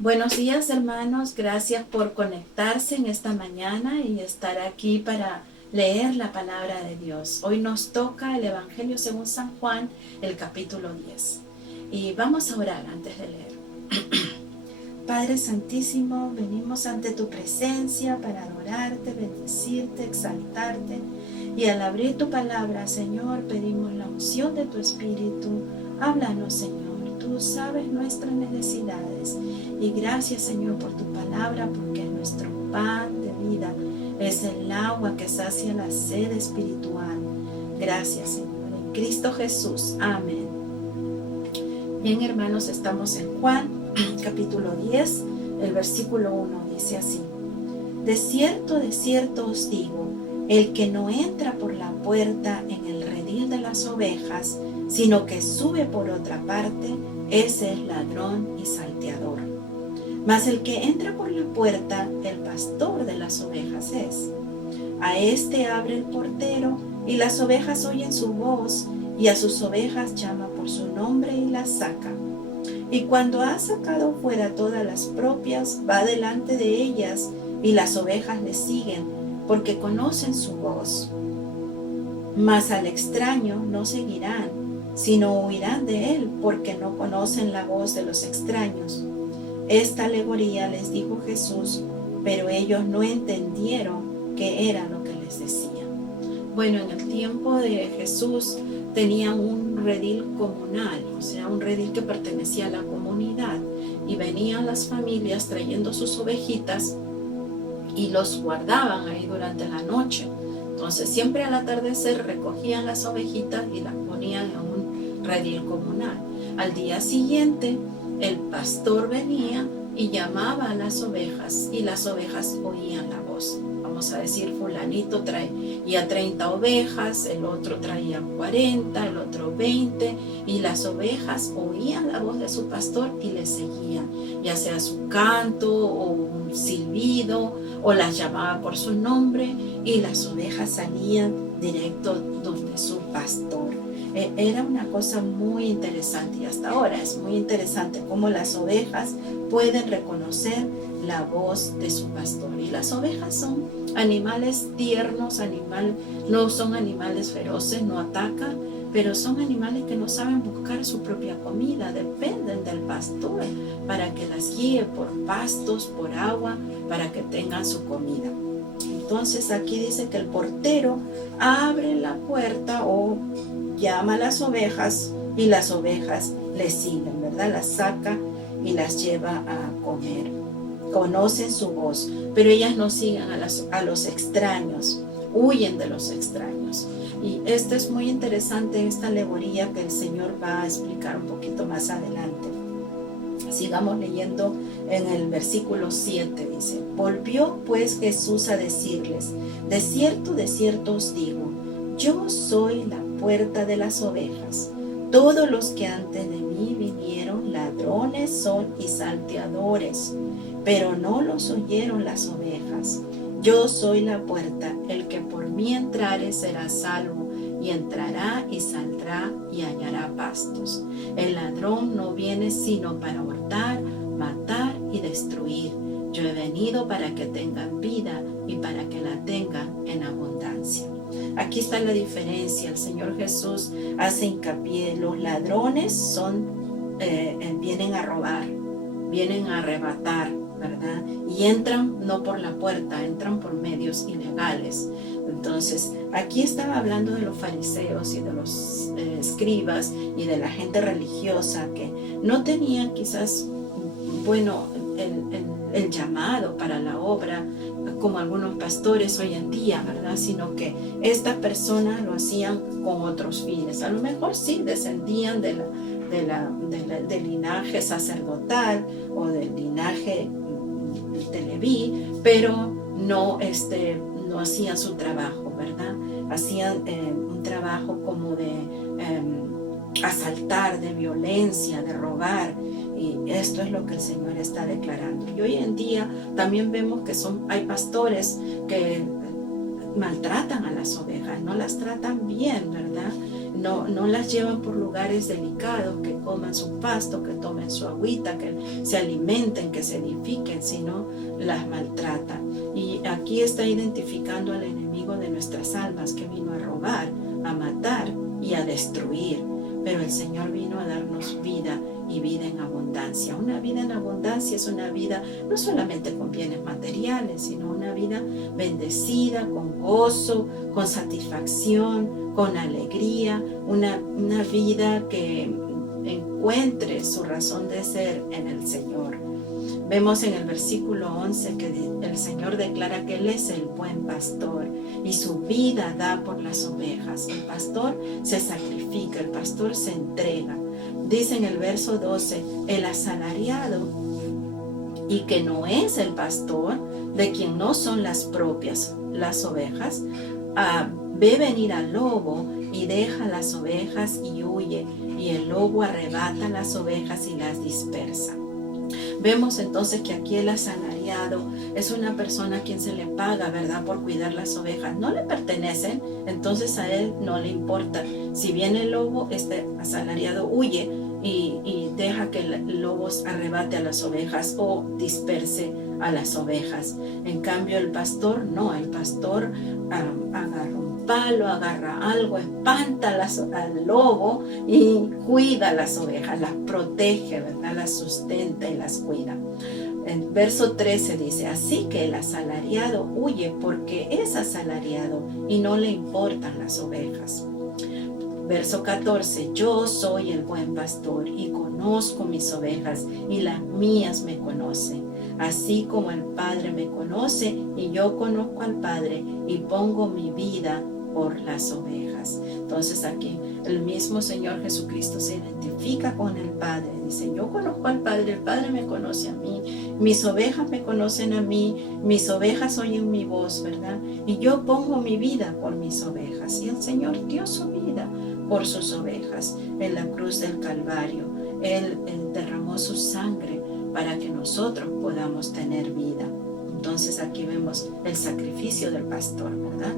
Buenos días, hermanos, gracias por conectarse en esta mañana y estar aquí para leer la palabra de Dios. Hoy nos toca el Evangelio según San Juan, el capítulo 10. Y vamos a orar antes de leer. Padre Santísimo, venimos ante tu presencia para adorarte, bendecirte, exaltarte. Y al abrir tu palabra, Señor, pedimos la unción de tu Espíritu. Háblanos, Señor. Tú sabes nuestras necesidades. Y gracias, Señor, por tu palabra, porque es nuestro pan de vida. Es el agua que sacia la sed espiritual. Gracias, Señor. En Cristo Jesús. Amén. Bien, hermanos, estamos en Juan, capítulo 10, el versículo 1 dice así: de cierto os digo, el que no entra por la puerta en el redil de las ovejas, sino que sube por otra parte, ese es ladrón y salteador. Mas el que entra por la puerta, el pastor de las ovejas es. A éste abre el portero, y las ovejas oyen su voz, y a sus ovejas llama por su nombre y las saca. Y cuando ha sacado fuera todas las propias, va delante de ellas, y las ovejas le siguen, porque conocen su voz. Mas al extraño no seguirán, sino huirán de él, porque no conocen la voz de los extraños. Esta alegoría les dijo Jesús, pero ellos no entendieron qué era lo que les decía. Bueno, en el tiempo de Jesús tenían un redil comunal, o sea, un redil que pertenecía a la comunidad, y venían las familias trayendo sus ovejitas y los guardaban ahí durante la noche. Entonces siempre al atardecer recogían las ovejitas y las ponían en un redil comunal. Al día siguiente el pastor venía y llamaba a las ovejas, y las ovejas oían la voz. Vamos a decir, fulanito traía 30 ovejas, el otro traía 40, el otro 20, y las ovejas oían la voz de su pastor y le seguían, ya sea su canto o un silbido, o las llamaba por su nombre, y las ovejas salían directo donde su pastor. Era una cosa muy interesante, y hasta ahora es muy interesante cómo las ovejas pueden reconocer la voz de su pastor. Y las ovejas son animales tiernos, no son animales feroces, no atacan, pero son animales que no saben buscar su propia comida, dependen del pastor para que las guíe por pastos, por agua, para que tengan su comida. Entonces aquí dice que el portero abre la puerta o llama a las ovejas, y las ovejas le siguen, ¿verdad? Las saca y las lleva a comer. Conocen su voz, pero ellas no siguen a los extraños, huyen de los extraños. Y esto es muy interesante, esta alegoría que el Señor va a explicar un poquito más adelante. Sigamos leyendo en el versículo 7, dice: volvió pues Jesús a decirles, de cierto os digo, yo soy la puerta de las ovejas. Todos los que antes de mí vinieron ladrones son y salteadores, pero no los oyeron las ovejas. Yo soy la puerta, el que por mí entrare será salvo, y entrará y saldrá y hallará pastos. El ladrón no viene sino para hurtar, matar y destruir. Yo he venido para que tengan vida y para que la tengan en abundancia. Aquí está la diferencia. El Señor Jesús hace hincapié: los ladrones vienen a robar, vienen a arrebatar, ¿verdad? Y entran no por la puerta, entran por medios ilegales. Entonces, aquí estaba hablando de los fariseos y de los escribas y de la gente religiosa que no tenían quizás, bueno, el llamado para la obra como algunos pastores hoy en día, ¿verdad? Sino que estas personas lo hacían con otros fines. A lo mejor sí descendían del linaje sacerdotal o del linaje de Leví, pero no hacían su trabajo, ¿verdad? Hacían un trabajo como de asaltar, de violencia, de robar, y esto es lo que el Señor está declarando. Y hoy en día también vemos que hay pastores que maltratan a las ovejas, no las tratan bien, ¿verdad? no las llevan por lugares delicados, que coman su pasto, que tomen su agüita, que se alimenten, que se edifiquen, sino las maltratan. Y aquí está identificando al enemigo de nuestras almas, que vino a robar, a matar y a destruir. Pero el Señor vino a darnos vida y vida en abundancia. Una vida en abundancia es una vida no solamente con bienes materiales, sino una vida bendecida, con gozo, con satisfacción, con alegría, una vida que encuentre su razón de ser en el Señor. Vemos en el versículo 11 que el Señor declara que Él es el buen pastor y su vida da por las ovejas. El pastor se sacrifica, el pastor se entrega. Dice en el verso 12, el asalariado, y que no es el pastor, de quien no son las propias las ovejas, ve venir al lobo y deja las ovejas y huye, y el lobo arrebata las ovejas y las dispersa. Vemos entonces que aquí el asalariado es una persona a quien se le paga, ¿verdad?, por cuidar las ovejas. No le pertenecen, entonces a él no le importa. Si viene el lobo, este asalariado huye y deja que el lobo arrebate a las ovejas o disperse a las ovejas. En cambio el pastor no, el pastor agarra un palo, agarra algo, espanta al lobo y cuida las ovejas, las protege, ¿verdad?, las sustenta y las cuida. En verso 13 dice, así que el asalariado huye porque es asalariado y no le importan las ovejas. Verso 14, yo soy el buen pastor y conozco mis ovejas y las mías me conocen, así como el Padre me conoce y yo conozco al Padre y pongo mi vida por las ovejas. Entonces aquí el mismo Señor Jesucristo se identifica con el Padre. Dice, yo conozco al Padre, el Padre me conoce a mí, mis ovejas me conocen a mí, mis ovejas oyen mi voz, ¿verdad? Y yo pongo mi vida por mis ovejas. Y el Señor dio su vida por sus ovejas en la cruz del Calvario. Él derramó su sangre para que nosotros podamos tener vida. Entonces aquí vemos el sacrificio del pastor, ¿verdad?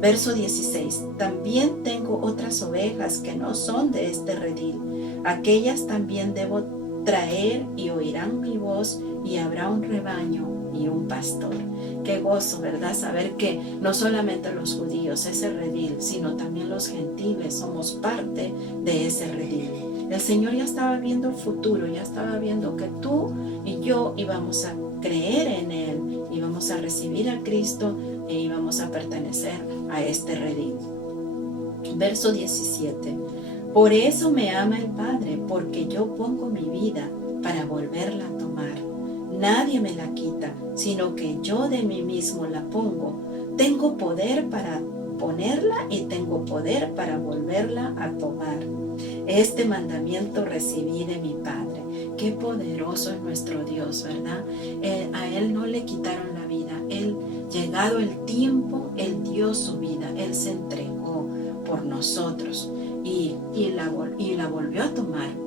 Verso 16, también tengo otras ovejas que no son de este redil. Aquellas también debo traer y oirán mi voz y habrá un rebaño y un pastor. Qué gozo, ¿verdad? Saber que no solamente los judíos, ese redil, sino también los gentiles somos parte de ese redil. El Señor ya estaba viendo el futuro, ya estaba viendo que tú y yo íbamos a creer en Él, íbamos a recibir a Cristo e íbamos a pertenecer a este redil. Verso 17. Por eso me ama el Padre, porque yo pongo mi vida para volverla a tomar. Nadie me la quita, sino que yo de mí mismo la pongo. Tengo poder para ponerla y tengo poder para volverla a tomar. Este mandamiento recibí de mi Padre. Qué poderoso es nuestro Dios, ¿verdad? A Él no le quitaron la vida. Él, llegado el tiempo, Él dio su vida. Él se entregó por nosotros y la volvió a tomar.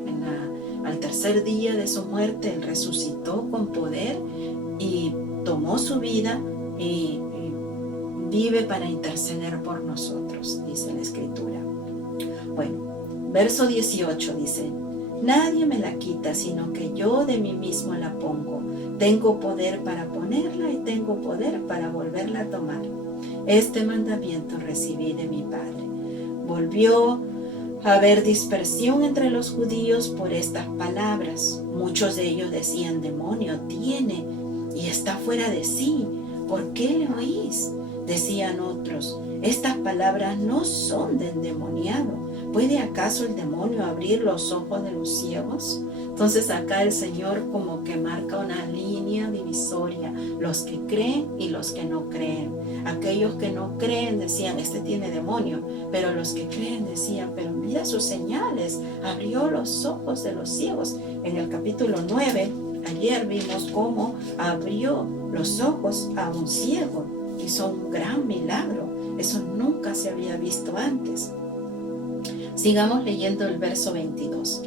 Al tercer día de su muerte, Él resucitó con poder y tomó su vida y vive para interceder por nosotros, dice la Escritura. Bueno, verso 18 dice, nadie me la quita, sino que yo de mí mismo la pongo. Tengo poder para ponerla y tengo poder para volverla a tomar. Este mandamiento recibí de mi Padre. Volvió a haber dispersión entre los judíos por estas palabras. Muchos de ellos decían, demonio tiene y está fuera de sí. ¿Por qué le oís? Decían otros, estas palabras no son de endemoniado. ¿Puede acaso el demonio abrir los ojos de los ciegos? Entonces acá el Señor como que marca una línea divisoria, los que creen y los que no creen. Aquellos que no creen decían, este tiene demonio, pero los que creen decían, pero mira sus señales, abrió los ojos de los ciegos. En el capítulo 9, ayer vimos cómo abrió los ojos a un ciego, hizo un gran milagro, eso nunca se había visto antes. Sigamos leyendo el verso 22.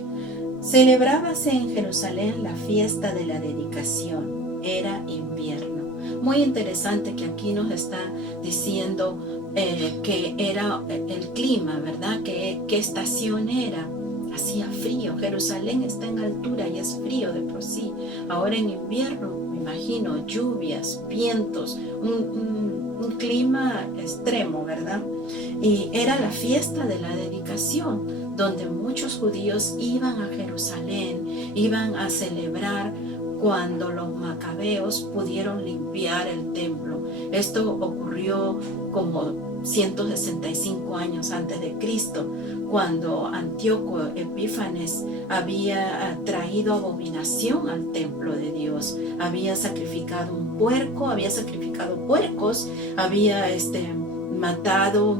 Celebrábase en Jerusalén la fiesta de la dedicación. Era invierno. Muy interesante que aquí nos está diciendo que era el clima, ¿verdad? ¿Qué estación era? Hacía frío. Jerusalén está en altura y es frío de por sí. Ahora en invierno, me imagino, lluvias, vientos, un clima extremo, ¿verdad? Y era la fiesta de la dedicación, donde muchos judíos iban a Jerusalén, iban a celebrar cuando los macabeos pudieron limpiar el templo. Esto ocurrió como 165 años antes de Cristo, cuando Antíoco Epífanes había traído abominación al templo de Dios. Había sacrificado un puerco, había sacrificado puercos, había matado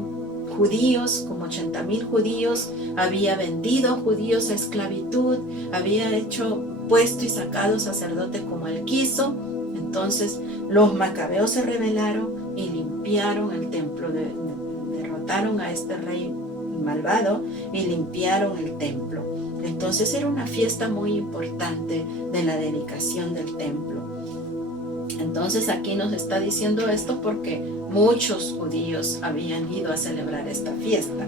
judíos, como 80,000 judíos, había vendido judíos a esclavitud, había puesto y sacado sacerdote como él quiso. Entonces los macabeos se rebelaron y limpiaron el templo, derrotaron a este rey malvado y limpiaron el templo. Entonces era una fiesta muy importante de la dedicación del templo. Entonces aquí nos está diciendo esto porque muchos judíos habían ido a celebrar esta fiesta.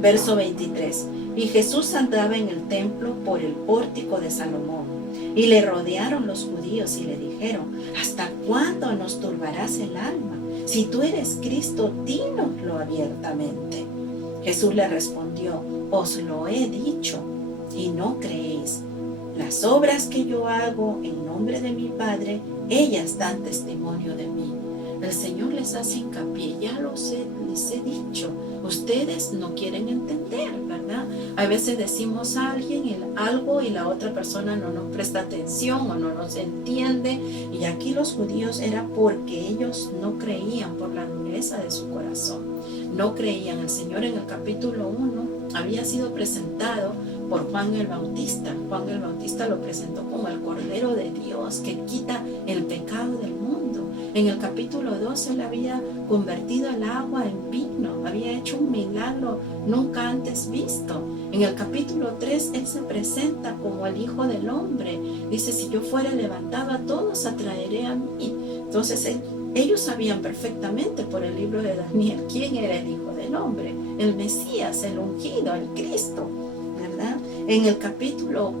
Verso 23. Y Jesús andaba en el templo por el pórtico de Salomón, y le rodearon los judíos y le dijeron: ¿hasta cuándo nos turbarás el alma? Si tú eres Cristo, dínoslo abiertamente. Jesús le respondió: os lo he dicho y no creéis. Las obras que yo hago en nombre de mi Padre, ellas dan testimonio de mí. El Señor les hace hincapié: ya les he dicho, ustedes no quieren entender, ¿verdad? A veces decimos a alguien algo y la otra persona no nos presta atención o no nos entiende, y aquí los judíos era porque ellos no creían, por la dureza de su corazón. No creían. El Señor en el capítulo 1 había sido presentado por Juan el Bautista. Juan el Bautista lo presentó como el Cordero de Dios que quita el pecado del mundo. En el capítulo 2 él había convertido el agua en vino, había hecho un milagro nunca antes visto. En el capítulo 3 él se presenta como el Hijo del Hombre. Dice: si yo fuera levantado, a todos atraeré a mí. Entonces ellos sabían perfectamente por el libro de Daniel quién era el Hijo del Hombre, el Mesías, el ungido, el Cristo, ¿verdad? En el capítulo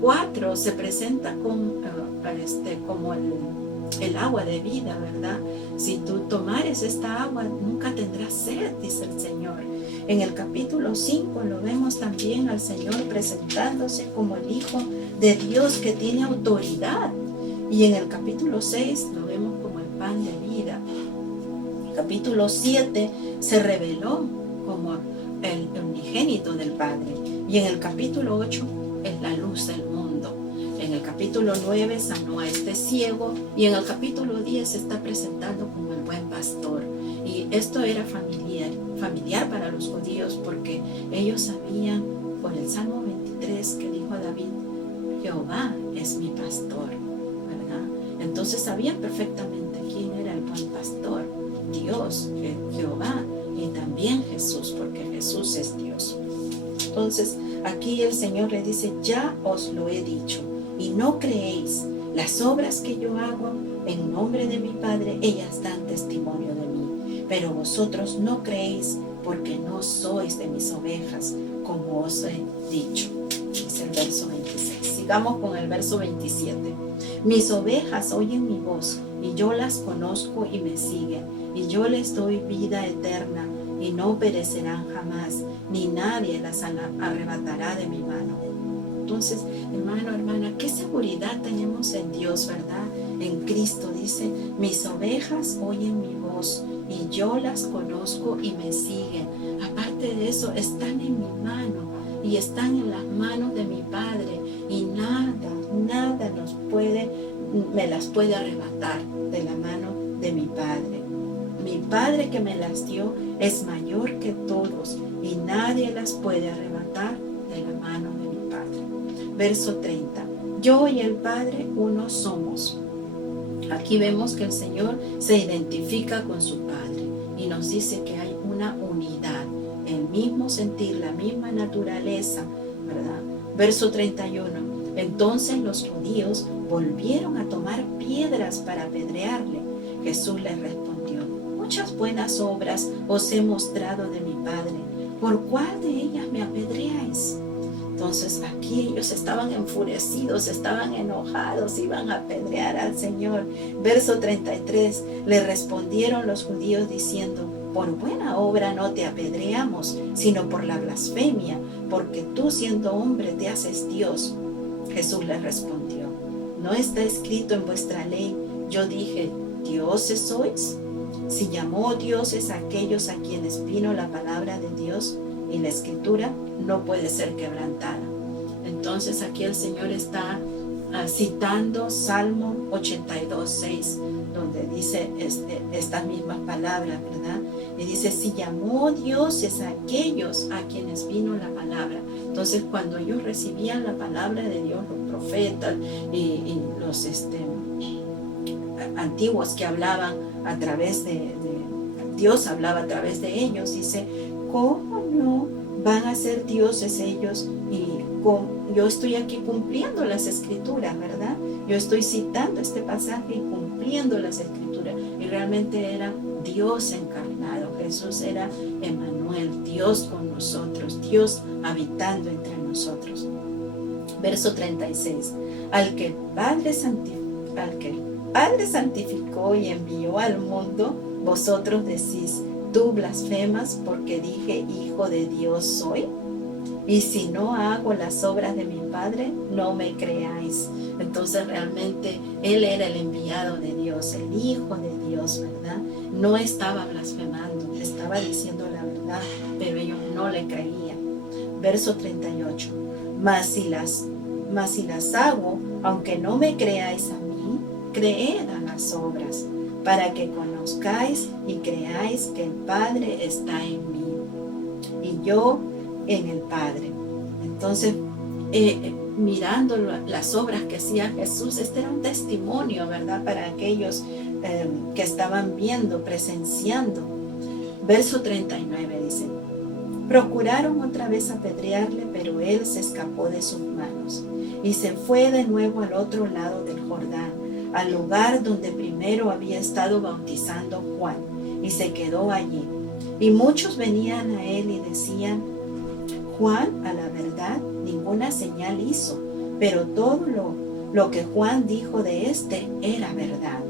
4 se presenta como el agua de vida, ¿verdad? Si tú tomares esta agua, nunca tendrás sed, dice el Señor. En el capítulo 5 lo vemos también al Señor presentándose como el Hijo de Dios que tiene autoridad. Y en el capítulo 6 lo vemos como el pan de vida. En el capítulo 7 se reveló como el unigénito del Padre. Y en el capítulo 8 es la luz del mundo. En el capítulo 9 sanó a este ciego, y en el capítulo 10 se está presentando como el buen pastor. Y esto era familiar para los judíos, porque ellos sabían por el Salmo 23 que dijo David: Jehová es mi pastor, ¿verdad? Entonces sabían perfectamente quién era el buen pastor: Dios, Jehová, y también Jesús, porque Jesús es Dios. Entonces aquí el Señor le dice: ya os lo he dicho y no creéis. Las obras que yo hago en nombre de mi Padre, ellas dan testimonio de mí, pero vosotros no creéis porque no sois de mis ovejas, como os he dicho. Dice el verso 26. Sigamos con el verso 27. Mis ovejas oyen mi voz, y yo las conozco y me siguen, y yo les doy vida eterna, y no perecerán jamás, ni nadie las arrebatará de mi mano. Entonces, hermano, hermana, qué seguridad tenemos en Dios, ¿verdad? En Cristo dice: mis ovejas oyen mi voz y yo las conozco y me siguen. Aparte de eso, están en mi mano y están en las manos de mi Padre, y nada me las puede arrebatar de la mano de mi Padre. Mi Padre que me las dio es mayor que todos, y nadie las puede arrebatar de la mano de mi Padre. Verso 30. Yo y el Padre uno somos. Aquí vemos que el Señor se identifica con su Padre y nos dice que hay una unidad, el mismo sentir, la misma naturaleza, ¿verdad? Verso 31. Entonces los judíos volvieron a tomar piedras para apedrearle, Jesús les respondió: muchas buenas obras os he mostrado de mi Padre, ¿por cuál de ellas me apedreáis? Entonces aquí ellos estaban enfurecidos, estaban enojados, iban a apedrear al Señor. Verso 33, le respondieron los judíos diciendo: por buena obra no te apedreamos, sino por la blasfemia, porque tú siendo hombre te haces Dios. Jesús les respondió: ¿no está escrito en vuestra ley, yo dije, dioses sois? Si llamó dioses a aquellos a quienes vino la palabra de Dios, y la escritura no puede ser quebrantada. Entonces aquí el Señor está citando Salmo 82:6, donde dice estas mismas palabras, ¿verdad? Y dice: si llamó dioses a aquellos a quienes vino la palabra. Entonces cuando ellos recibían la palabra de Dios, los profetas y los antiguos que hablaban a través de Dios, hablaba a través de ellos, dice: ¿cómo no van a ser dioses ellos? Y yo estoy aquí cumpliendo las escrituras, ¿verdad? Yo estoy citando este pasaje y cumpliendo las escrituras. Y realmente era Dios encarnado. Jesús era Emmanuel, Dios con nosotros, Dios habitando entre nosotros. Verso 36. Al que el Padre santificó y envió al mundo, vosotros decís: tú blasfemas porque dije hijo de Dios soy. Y si no hago las obras de mi Padre, no me creáis. Entonces realmente Él era el enviado de Dios, el Hijo de Dios, ¿verdad? No estaba blasfemando, estaba diciendo la verdad, pero ellos no le creían. Verso 38. Mas si las hago, aunque no me creáis a mí, creed a las obras, para que conozcáis y creáis que el Padre está en mí y yo en el Padre. Entonces, mirando las obras que hacía Jesús, este era un testimonio, ¿verdad?, para aquellos que estaban viendo, presenciando. Verso 39 dice: procuraron otra vez apedrearle, pero él se escapó de sus manos y se fue de nuevo al otro lado del Jordán, al lugar donde primero había estado bautizando Juan, y se quedó allí. Y muchos venían a él y decían: Juan, a la verdad, ninguna señal hizo, pero todo lo que Juan dijo de éste era verdad.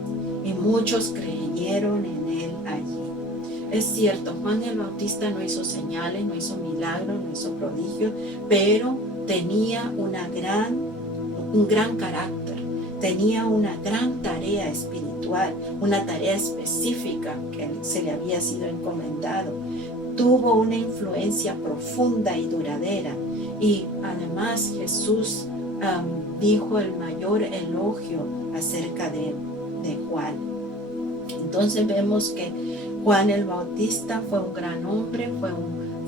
Y muchos creyeron en él allí. Es cierto, Juan el Bautista no hizo señales, no hizo milagros, no hizo prodigios, pero tenía un gran carácter, tenía una gran tarea espiritual, una tarea específica que se le había sido encomendado. Tuvo una influencia profunda y duradera, y además Jesús dijo el mayor elogio acerca de Juan. Entonces vemos que Juan el Bautista fue un gran hombre,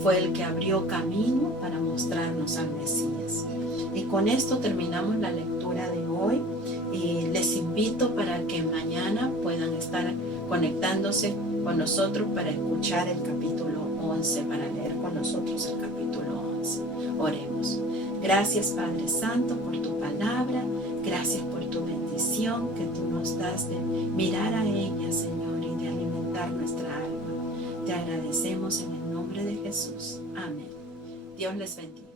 fue el que abrió camino para mostrarnos al Mesías. Y con esto terminamos la lectura de hoy, y les invito para que mañana puedan estar conectándose con nosotros para escuchar el capítulo 11, para leer con nosotros el capítulo 11. Oremos. Gracias, Padre Santo, por tu palabra. Gracias por tu bendición que tú nos das de mirar a ella, Señor, y de alimentar nuestra alma. Te agradecemos en el nombre de Jesús. Amén. Dios les bendiga.